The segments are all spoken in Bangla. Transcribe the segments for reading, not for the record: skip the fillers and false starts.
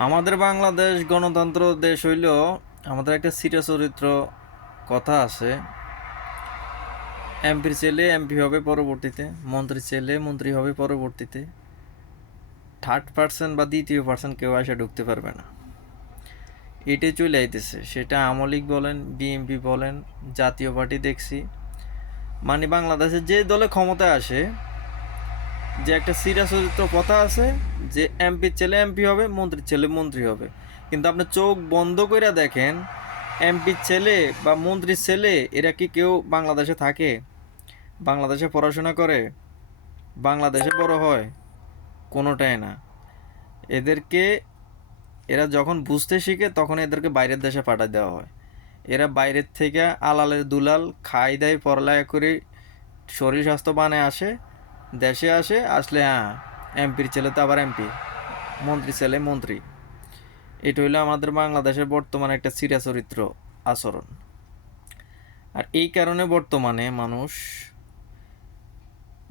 আমাদের বাংলাদেশ গণতন্ত্র দেশ হইলেও আমাদের একটা চিরাচরিত্র কথা আছে। এমপির ছেলে এমপি হবে পরবর্তীতে, মন্ত্রীর ছেলে মন্ত্রী হবে পরবর্তীতে। থার্ড পার্সন বা দ্বিতীয় পার্সন কেউ এসে ঢুকতে পারবে না। এটাই চলে আইতেছে, সেটা আওয়ামী লীগ বলেন, বিএনপি বলেন, জাতীয় পার্টি দেখছি। মানে বাংলাদেশে যে দলে ক্ষমতায় আসে, যে একটা চিরাচরিত্র কথা আছে যে এমপির ছেলে এমপি হবে, মন্ত্রীর ছেলে মন্ত্রী হবে। কিন্তু আপনি চোখ বন্ধ করে দেখেন, এমপির ছেলে বা মন্ত্রীর ছেলে এরা কি কেউ বাংলাদেশে থাকে, বাংলাদেশে পড়াশোনা করে, বাংলাদেশে বড় হয়? কোনোটাই না। এদেরকে, এরা যখন বুঝতে শিখে তখন এদেরকে বাইরের দেশে পাঠিয়ে দেওয়া হয়। এরা বাইরের থেকে আলালের দুলাল খাই দেয়, পড়ালেখা করে শরীর স্বাস্থ্য বানায় আসে, দেশে আসে, আসলে হ্যাঁ এমপির ছেলে তো আবার এমপি, মন্ত্রী ছেলে মন্ত্রী। এটা হইলো আমাদের বাংলাদেশের বর্তমানে একটা চিরাচরিত্র আচরণ। আর এই কারণে বর্তমানে মানুষ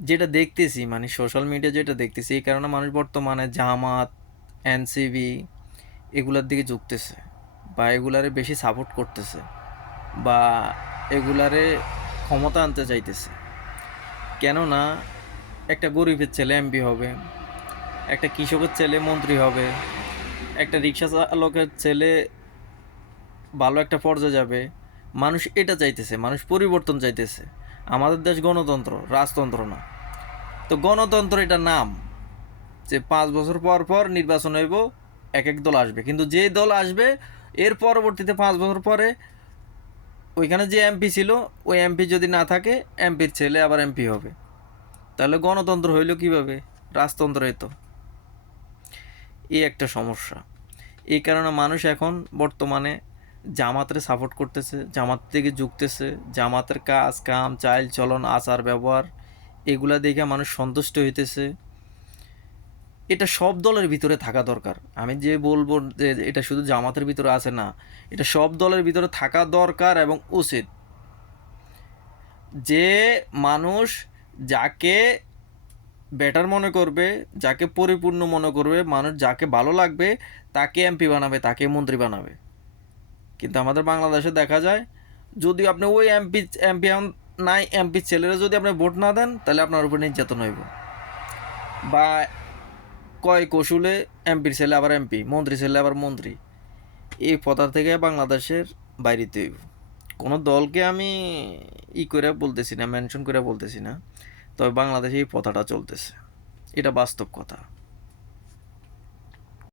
যেটা দেখতেছি, মানে সোশ্যাল মিডিয়া যেটা দেখতেছি, এই কারণে মানুষ বর্তমানে জামাত, এনসিবি এগুলার দিকে ঝুঁকতেছে, বা এগুলারে বেশি সাপোর্ট করতেছে, বা এগুলারে ক্ষমতা আনতে চাইতেছে। কেননা একটা গরিবের ছেলে এমপি হবে, একটা কৃষকের ছেলে মন্ত্রী হবে, একটা রিক্সা চালকের ছেলে ভালো একটা পর্যায়ে যাবে। মানুষ এটা চাইতেছে, মানুষ পরিবর্তন চাইতেছে। আমাদের দেশ গণতন্ত্র, রাজতন্ত্র না। তো গণতন্ত্র এটা নাম, যে 5 বছর পর পর নির্বাচন হইব, এক এক দল আসবে, কিন্তু যে দল আসবে এর পরবর্তীতে 5 বছর পরে ওইখানে যে এমপি ছিল ওই এমপি যদি না থাকে, এমপির ছেলে আবার এমপি হবে। তাহলে গণতন্ত্র হইল কিভাবে? রাজতন্ত্র তো। এই একটা সমস্যা। এই কারণে মানুষ এখন বর্তমানে জামাতের সাপোর্ট করতেছে, জামাত থেকে ঝুঁকতেছে। জামাতের কাজ কাম চাল চলন আচার ব্যবহার এগুলা দেখে মানুষ সন্তুষ্ট হইতেছে। এটা সব দলের ভিতরে থাকা দরকার। আমি যে বলবো যে এটা শুধু জামাতের ভিতরে আছে না, এটা সব দলের ভিতরে থাকা দরকার এবং উচিত। যে মানুষ যাকে বেটার মনে করবে, যাকে পরিপূর্ণ মনে করবে, মানুষ যাকে ভালো লাগবে তাকে এমপি বানাবে, তাকে মন্ত্রী বানাবে। কিন্তু আমাদের বাংলাদেশে দেখা যায়, যদি আপনি ওই এমপি নাই, এমপির ছেলেরা যদি আপনি ভোট না দেন, তাহলে আপনার উপর নির্যাতন হইব। বা কয় কৌশলে এমপির ছেলে আবার এমপি, মন্ত্রী ছেলে আবার মন্ত্রী। এই পথা থেকে বাংলাদেশের বাইরেতে হইব। কোনো দলকে আমি করে বলতেছি না, মেনশন করে বলতেছি না, তবে বাংলাদেশে এই পথাটা চলতেছে, এটা বাস্তব কথা।